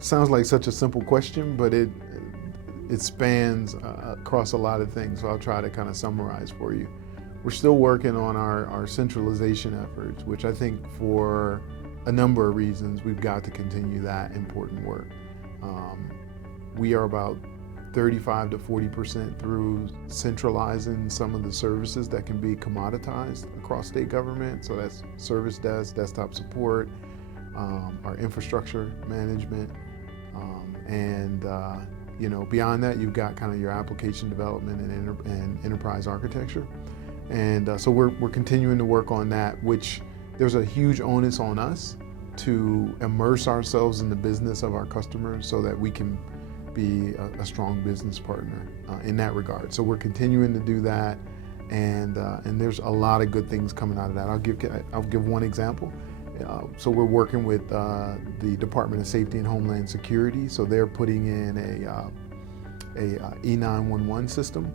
Sounds like such a simple question, but it spans across a lot of things, so I'll try to kind of summarize for you. We're still working on our centralization efforts, which I think for a number of reasons we've got to continue that important work. We are about 35 to 40% through centralizing some of the services that can be commoditized across state government. So that's service desk, desktop support, our infrastructure management, and beyond that, you've got kind of your application development and enterprise architecture. And so we're continuing to work on that, which there's a huge onus on us to immerse ourselves in the business of our customers so that we can be a strong business partner in that regard. So we're continuing to do that, and there's a lot of good things coming out of that. I'll give one example. So we're working with the Department of Safety and Homeland Security. So they're putting in a E911 system,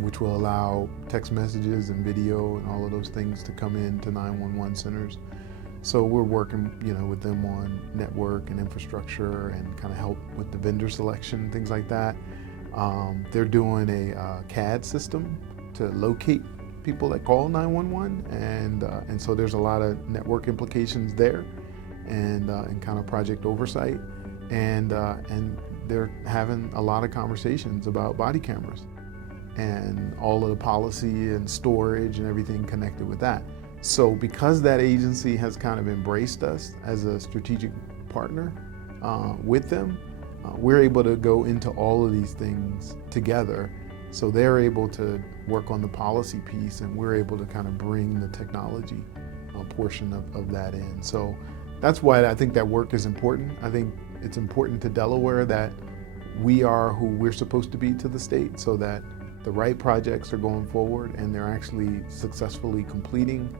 which will allow text messages and video and all of those things to come into 911 centers. So we're working, with them on network and infrastructure and kind of help with the vendor selection, things like that. They're doing a CAD system to locate people that call 911, and so there's a lot of network implications there, and kind of project oversight, and they're having a lot of conversations about body cameras and all of the policy and storage and everything connected with that. So because that agency has kind of embraced us as a strategic partner with them, we're able to go into all of these things together. So they're able to work on the policy piece, and we're able to kind of bring the technology portion of that in. So that's why I think that work is important. I think it's important to Delaware that we are who we're supposed to be to the state, so that the right projects are going forward and they're actually successfully completing.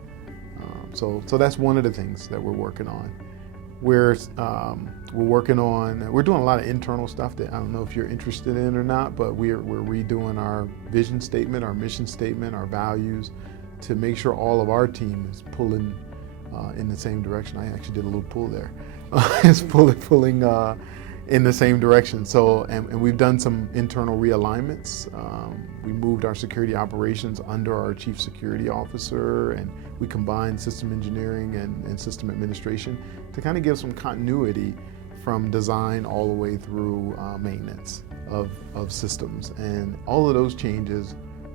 So that's one of the things that we're working on. We're doing a lot of internal stuff that I don't know if you're interested in or not, but we're redoing our vision statement, our mission statement, our values, to make sure all of our team is pulling in the same direction. I actually did a little pull there. It's pulling in the same direction. So, and we've done some internal realignments. We moved our security operations under our chief security officer, and we combined system engineering and system administration to kind of give some continuity from design all the way through maintenance of systems. And all of those changes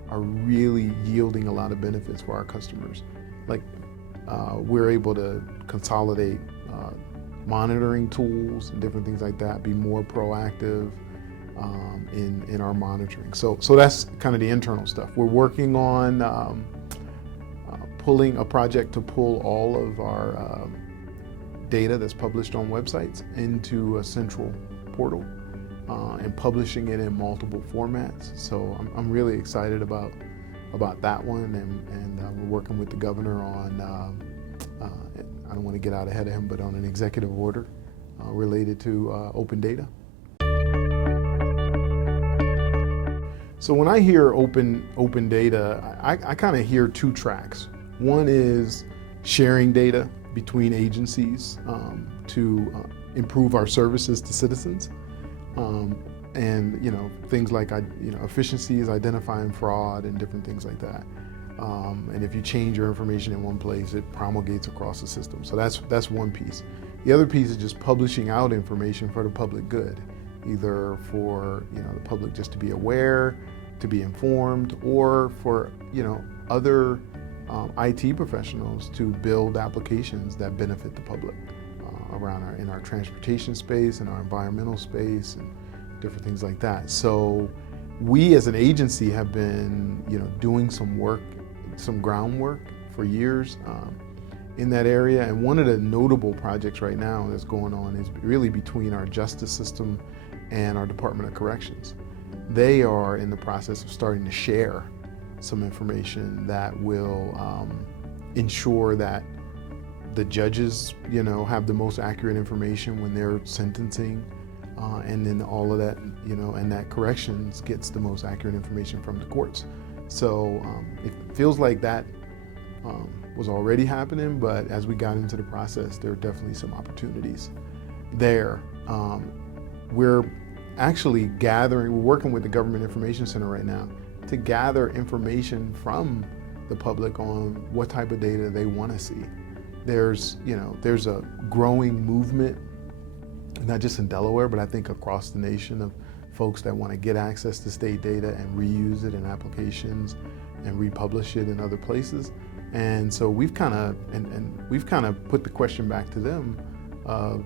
are really yielding a lot of benefits for our customers. Like we're able to consolidate monitoring tools and different things like that, be more proactive in our monitoring. So that's kind of the internal stuff. We're working on pulling a project to pull all of our data that's published on websites into a central portal and publishing it in multiple formats. So I'm really excited about that one, and we're working with the governor on I don't want to get out ahead of him, but on an executive order related to open data. So when I hear open data, I kind of hear two tracks. One is sharing data between agencies to improve our services to citizens, and things like efficiencies, identifying fraud, and different things like that. And if you change your information in one place, it promulgates across the system. So that's one piece. The other piece is just publishing out information for the public good, either for the public just to be aware, to be informed, or for other IT professionals to build applications that benefit the public around in our transportation space and our environmental space and different things like that. So we as an agency have been doing some groundwork for years in that area, and one of the notable projects right now that's going on is really between our justice system and our Department of Corrections. They are in the process of starting to share some information that will ensure that the judges have the most accurate information when they're sentencing, and then all of that and that corrections gets the most accurate information from the courts. So it feels like that was already happening, but as we got into the process, there are definitely some opportunities there We're actually we're working with the Government Information Center right now to gather information from the public on what type of data they want to see. There's a growing movement, not just in Delaware, but I think across the nation, of folks that want to get access to state data and reuse it in applications and republish it in other places. And so we've kind of put the question back to them of,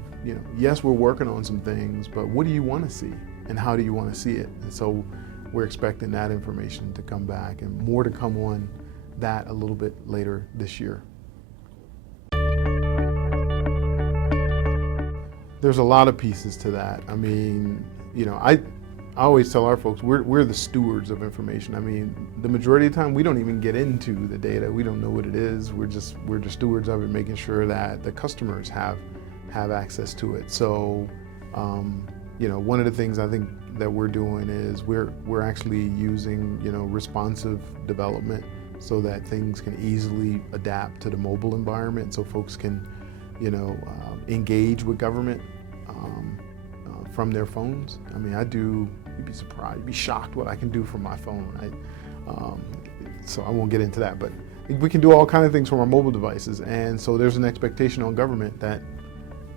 yes, we're working on some things, but what do you want to see and how do you want to see it? And so we're expecting that information to come back, and more to come on that a little bit later this year. There's a lot of pieces to that. I mean, I always tell our folks, we're the stewards of information. I mean, the majority of the time we don't even get into the data. We don't know what it is. We're the stewards of it, making sure that the customers have access to it. So, one of the things I think that we're doing is we're actually using responsive development so that things can easily adapt to the mobile environment, so folks can engage with government from their phones. I mean, you'd be surprised, you'd be shocked what I can do from my phone. So I won't get into that, but we can do all kinds of things from our mobile devices. And so there's an expectation on government that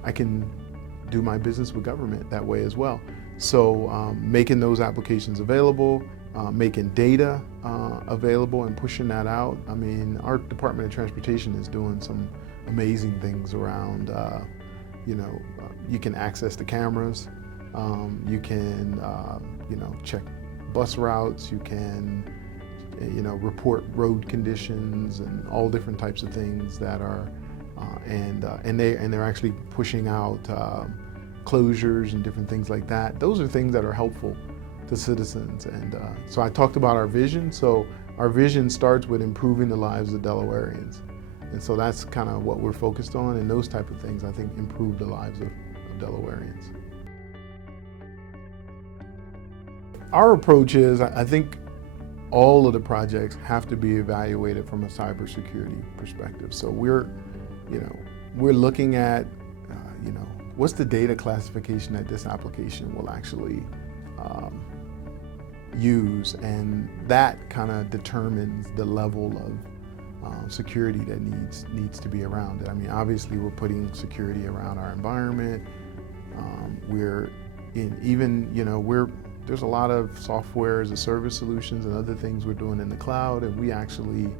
I can do my business with government that way as well. So making those applications available, making data available and pushing that out. I mean, our Department of Transportation is doing some amazing things around, you can access the cameras, you can, check bus routes, you can, report road conditions and all different types of things that are, and they're actually pushing out closures and different things like that. Those are things that are helpful to citizens. And so I talked about our vision. So our vision starts with improving the lives of Delawareans. And so that's kind of what we're focused on, and those type of things I think improve the lives of Delawareans. Our approach is, I think all of the projects have to be evaluated from a cybersecurity perspective. So we're looking at, what's the data classification that this application will actually use, and that kind of determines the level of security that needs to be around it. I mean, obviously we're putting security around our environment. There's a lot of software as a service solutions and other things we're doing in the cloud, and we actually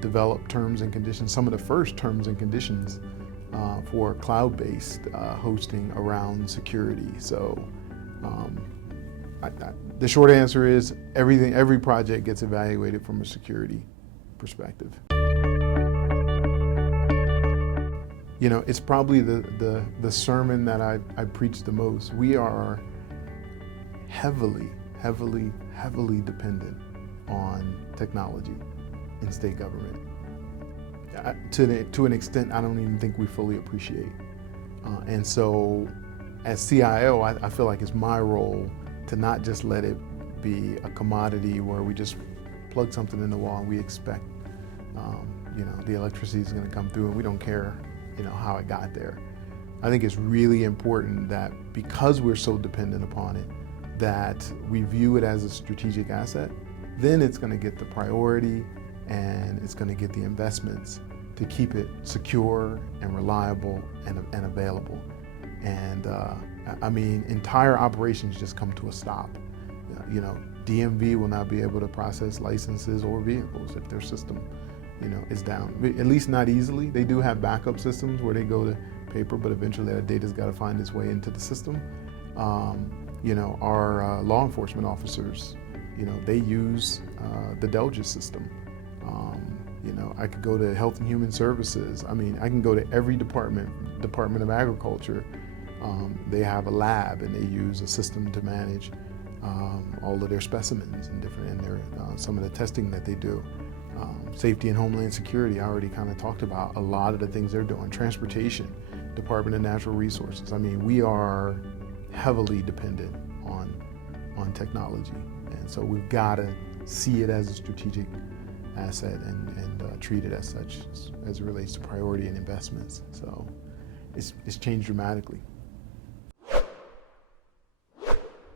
develop terms and conditions, some of the first terms and conditions for cloud-based hosting around security. So the short answer is every project gets evaluated from a security perspective. It's probably the sermon that I preach the most. We are heavily dependent on technology in state government to an extent I don't even think we fully appreciate. And so as CIO, I feel like it's my role to not just let it be a commodity where we just plug something in the wall and we expect the electricity is going to come through and we don't care how it got there. I think it's really important that because we're so dependent upon it, that we view it as a strategic asset. Then it's going to get the priority and it's going to get the investments to keep it secure and reliable and available. And entire operations just come to a stop. DMV will not be able to process licenses or vehicles if their system is down, at least not easily. They do have backup systems where they go to paper, but eventually that data's got to find its way into the system. Our law enforcement officers, they use the Delgis system. I could go to Health and Human Services. I mean, I can go to every Department of Agriculture. They have a lab and they use a system to manage all of their specimens and some of the testing that they do. Safety and Homeland Security, I already kind of talked about a lot of the things they're doing. Transportation, Department of Natural Resources. I mean, we are heavily dependent on technology. And so we've got to see it as a strategic asset and treat it as such as it relates to priority and investments. So it's changed dramatically.